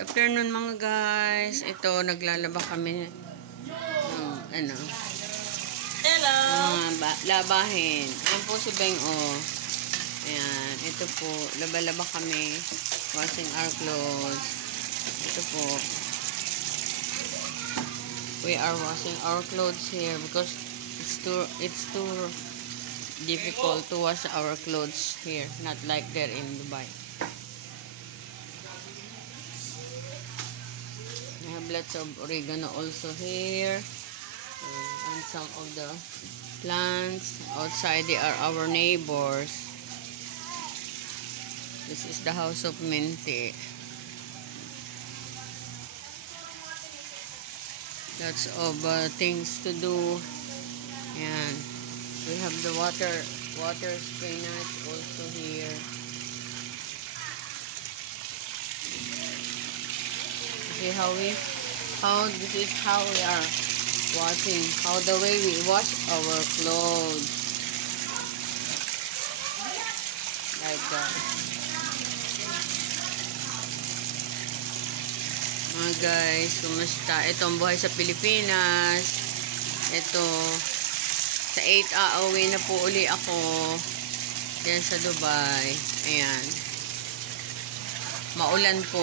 Afternoon mga guys. Ito, naglalaba kami ng Hello! mga labahin. Ayan po si Beng, oh. Ayan, ito po. Laba-laba kami. Washing our clothes. Ito po. We are washing our clothes here because it's too difficult to wash our clothes here. Not like there in Dubai. I have lots of oregano also here, and some of the plants outside. They are our neighbors. This is the house of Minty. Lots of things to do. And we have the water spinach also here. See this is how we are washing, how the way we wash our clothes, like that. Mga guys, kumusta? Ito ang buhay sa Pilipinas. Ito, sa 8 uuwi na po uli ako diyan sa Dubai. Ayan, maulan po.